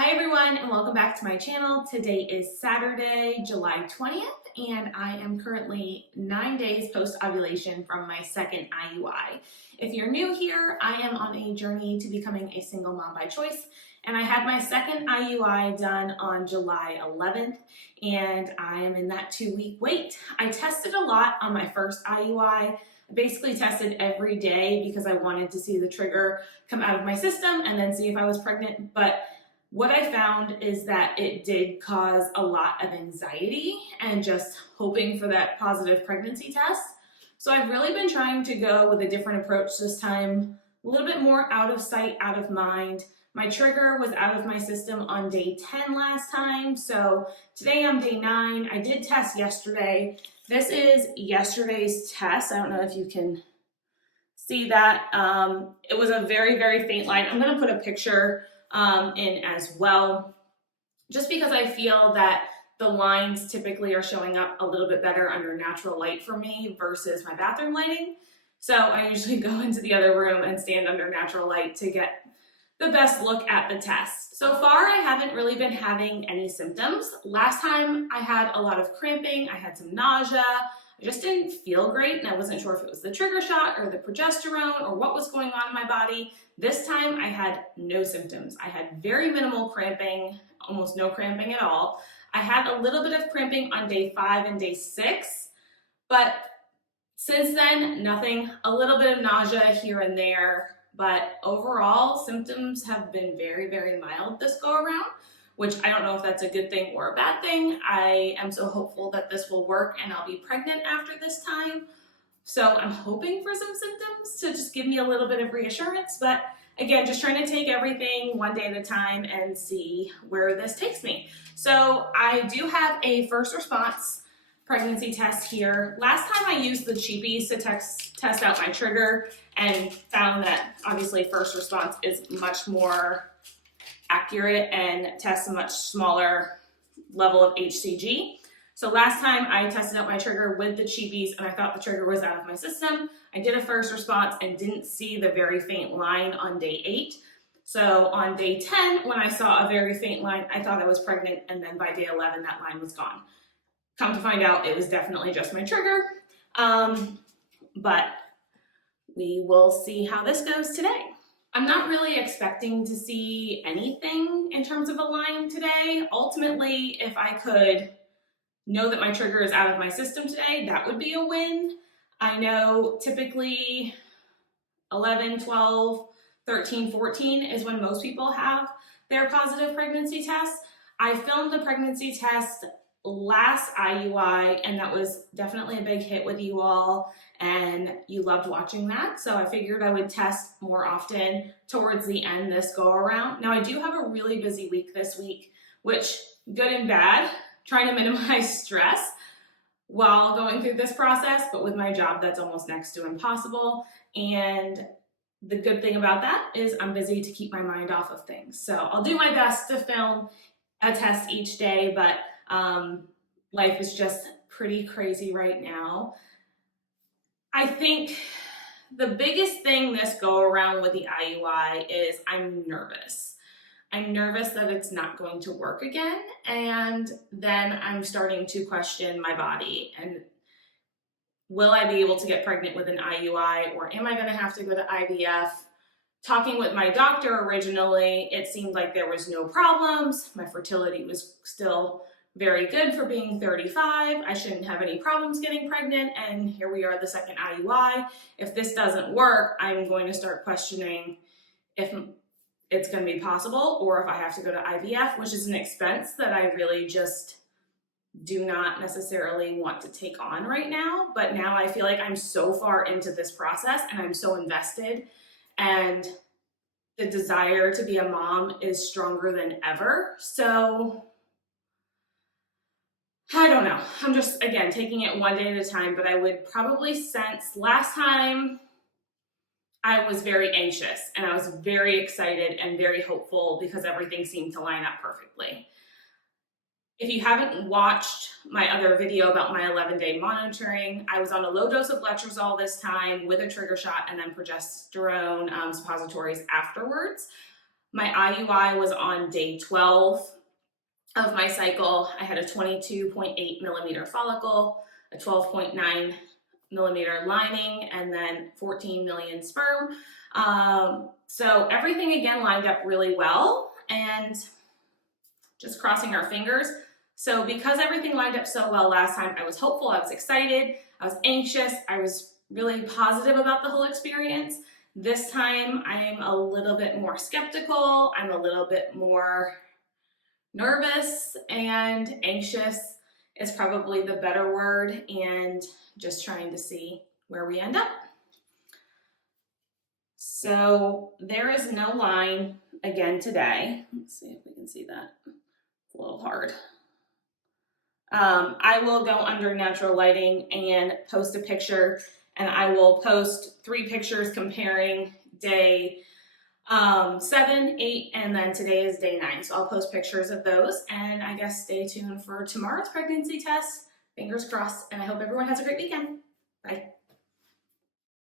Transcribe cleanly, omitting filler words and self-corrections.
Hi everyone and welcome back to my channel. Today is Saturday, July 20th, and I am currently 9 days post-ovulation from my second IUI. If you're new here, I am on a journey to becoming a single mom by choice, and I had my second IUI done on July 11th, and I am in that 2-week wait. I tested a lot on my first IUI. I basically tested every day because I wanted to see the trigger come out of my system and then see if I was pregnant, but what I found is that it did cause a lot of anxiety and just hoping for that positive pregnancy test. So I've really been trying to go with a different approach this time, a little bit more out of sight, out of mind. My trigger was out of my system on day 10 last time, so today I'm day 9. I did test yesterday. This is yesterday's test. I don't know if you can see that. It was a very, very faint line. I'm going to put a picture in as well, just because I feel that the lines typically are showing up a little bit better under natural light for me versus my bathroom lighting. So I usually go into the other room and stand under natural light to get the best look at the test. So far, I haven't really been having any symptoms. Last time I had a lot of cramping, I had some nausea, I just didn't feel great, and I wasn't sure if it was the trigger shot or the progesterone or what was going on in my body. This time I had no symptoms. I had very minimal cramping, almost no cramping at all. I had a little bit of cramping on day 5 and day 6, but since then, nothing. A little bit of nausea here and there, but overall, symptoms have been very, very mild this go around, which I don't know if that's a good thing or a bad thing. I am so hopeful that this will work and I'll be pregnant after this time. So I'm hoping for some symptoms to just give me a little bit of reassurance, but again, just trying to take everything one day at a time and see where this takes me. So I do have a first response pregnancy test here. Last time I used the cheapies to test out my trigger and found that obviously first response is much more accurate and tests a much smaller level of HCG. So last time I tested out my trigger with the cheapies and I thought the trigger was out of my system. I did a first response and didn't see the very faint line on day 8. So on day 10, when I saw a very faint line, I thought I was pregnant, and then by day 11, that line was gone. Come to find out, it was definitely just my trigger. But we will see how this goes today. I'm not really expecting to see anything in terms of a line today. Ultimately, if I could know that my trigger is out of my system today, that would be a win. I know typically 11, 12, 13, 14 is when most people have their positive pregnancy tests. I filmed the pregnancy test last IUI, and that was definitely a big hit with you all, and you loved watching that, so I figured I would test more often towards the end this go around. Now I do have a really busy week this week, which good and bad, trying to minimize stress while going through this process, but with my job that's almost next to impossible. And the good thing about that is I'm busy to keep my mind off of things. So I'll do my best to film a test each day, but life is just pretty crazy right now. I think the biggest thing this go around with the IUI is I'm nervous. I'm nervous that it's not going to work again, and then I'm starting to question my body and will I be able to get pregnant with an IUI, or am I going to have to go to IVF? Talking with my doctor originally, it seemed like there was no problems. My fertility was still very good for being 35. I shouldn't have any problems getting pregnant, and here we are, the second IUI. If this doesn't work, I'm going to start questioning if it's going to be possible or if I have to go to IVF, which is an expense that I really just do not necessarily want to take on right now. But now I feel like I'm so far into this process and I'm so invested, and the desire to be a mom is stronger than ever. So I don't know. I'm just, again, taking it one day at a time, but I would probably sense last time I was very anxious and I was very excited and very hopeful because everything seemed to line up perfectly. If you haven't watched my other video about my 11-day monitoring, I was on a low dose of letrozole this time with a trigger shot and then progesterone suppositories afterwards. My IUI was on day 12 of my cycle. I had a 22.8 millimeter follicle, a 12.9 millimeter lining, and then 14 million sperm. So everything again lined up really well, and just crossing our fingers. So because everything lined up so well last time, I was hopeful, I was excited, I was anxious, I was really positive about the whole experience. This time I'm a little bit more skeptical, I'm a little bit more nervous, and anxious is probably the better word, and just trying to see where we end up. So there is no line again today. Let's see if we can see that. It's a little hard. I will go under natural lighting and post a picture, and I will post 3 pictures comparing day 7, 8, and then today is day 9. So I'll post pictures of those, and I guess stay tuned for tomorrow's pregnancy test. Fingers crossed, and I hope everyone has a great weekend. Bye.